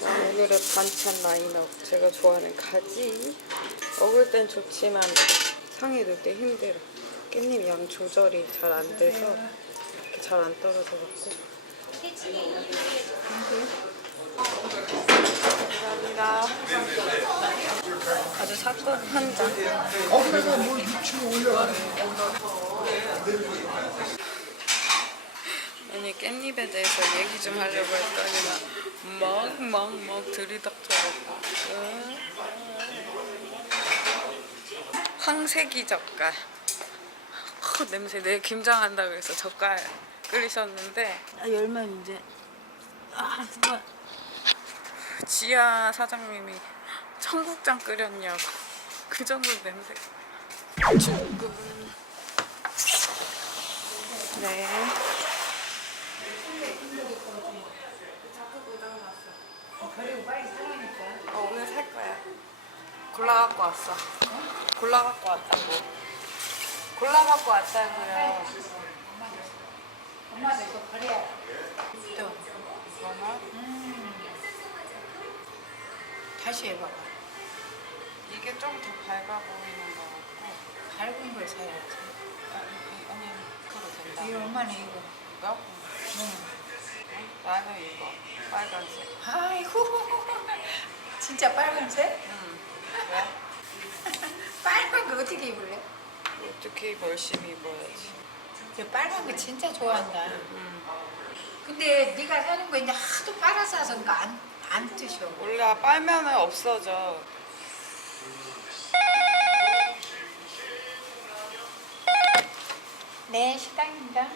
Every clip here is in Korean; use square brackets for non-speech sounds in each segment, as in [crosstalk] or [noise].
자, 오늘의 반찬 라인업 제가 좋아하는 가지. 먹을 땐 좋지만 넣을 때 힘들어. 깻잎 양 조절이 잘 안 돼서 잘 안 떨어져 갖고. 감사합니다 아주 사건 한장. 거기다가 뭐 육즙 올려가지고 아니 깻잎에 대해서 얘기 좀 하려고 했더니 막막막 들이닥쳐갖고. 응? 황색이 젓갈. 어, 냄새 내 김장한다 그래서 젓갈 끓이셨는데. 아, 열면 이제. 아 정말 지아 사장님이 청국장 끓였냐고. 그 정도 냄새. 조금 네. 어, 오늘 살 거야. 골라갖고 왔어. 골라갖고 왔다고. 골라갖고 왔다고요 엄마도 이거 버려야 또 뭐나? 다시 해봐봐 이게 좀 더 밝아 보이는 것 같고 밝은 걸 사야지 아, 이- 아니 그거 된다 이 엄마는 이거 이거? 응. 나는 이거 빨간색 아이고 [laughs] 진짜 빨간색? 응 왜? [laughs] 빨간 거 어떻게 입을래? 어떻게 열심히 입어야지 저 빨간 거 진짜 좋아한다 응. 근데 네가 사는 거 이제 하도 빨아서 그런가 안, 안 뜨셔 원래 빨면은 없어져 네 식당입니다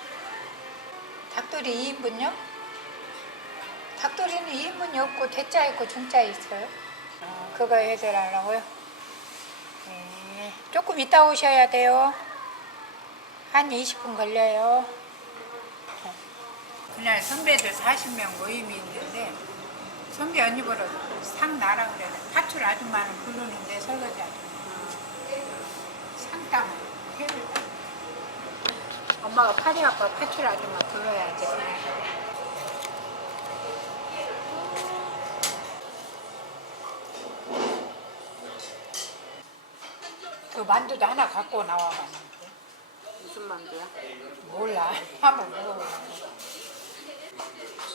닭도리 2인분요? 닭도리는 2인분이 없고 대짜 있고 중짜 있어요 어, 그거 해결하려고요? 네 조금 이따 오셔야 돼요 한 20분 걸려요 어. 그날 선배들 40명 모임이 있는데 선배 언니 보러 상 나라 그래 파출 아줌마는 부르는데 설거지 아줌마. 상담 해를 엄마가 파리 아빠 파출 아줌마 불러야지. 그 만두도 하나 갖고 나와봤는데. 무슨 만두야? 몰라. [laughs] 한번 먹어보고.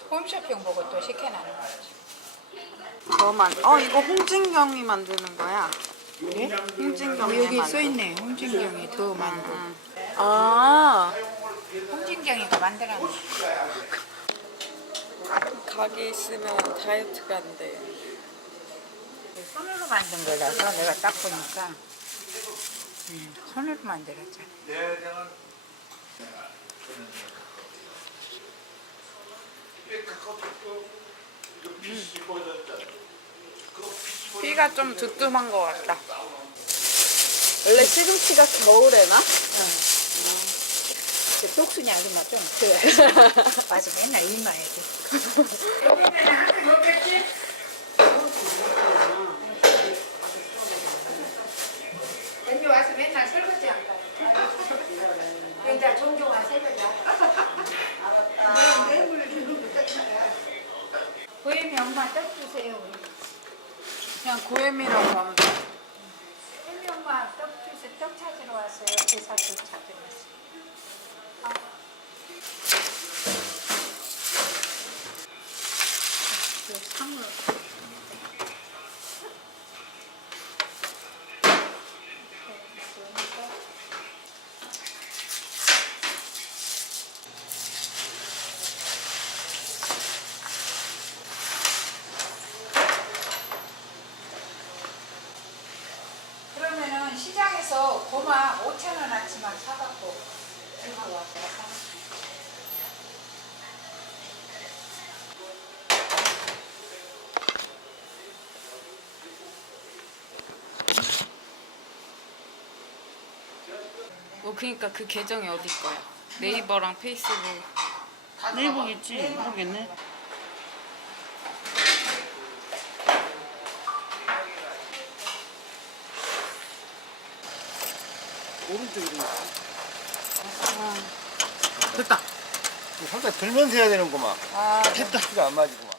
홈쇼핑 보고 또 시켜놨는 거지 더만. 어 이거 홍진경이 만드는 거야? 네? 홍진경이 여기 만두. 써있네. 홍진경이 더 만두 응. 아. 홍진경이가 만들었네 가게 있으면 다이어트가 안 돼. 손으로 만든 거라서 내가 딱 보니까 음, 손으로 만들었잖아 피가 좀 두툼한 것 같다 원래 시금치가 겨울에나? 그 똑순이 아줌마 좀 그래. [laughs] 맞아 맨날 일만 해도. [laughs] 언니 와서 맨날 설거지 안 가. 근데 종종 와 설거지 안 고혜미 엄마 떡 주세요. 우리. 그냥 고엠이라고 하면 돼 혜미 엄마 떡 주세요. 떡 찾으러 왔어요. 기사 떡 찾으러 왔어요. 아. 그 상을 그러면은 시장에서 고마 5천 원어치만 사갖고 들고 왔어요. 뭐 그니까 그 계정이 어디 거야? 네이버랑 페이스북 네이버겠지 모르겠네 오른쪽으로. 아, 됐다. 살짝 들면서 해야 되는구만. 아, 네. 됐다. 키가 안 맞이구만.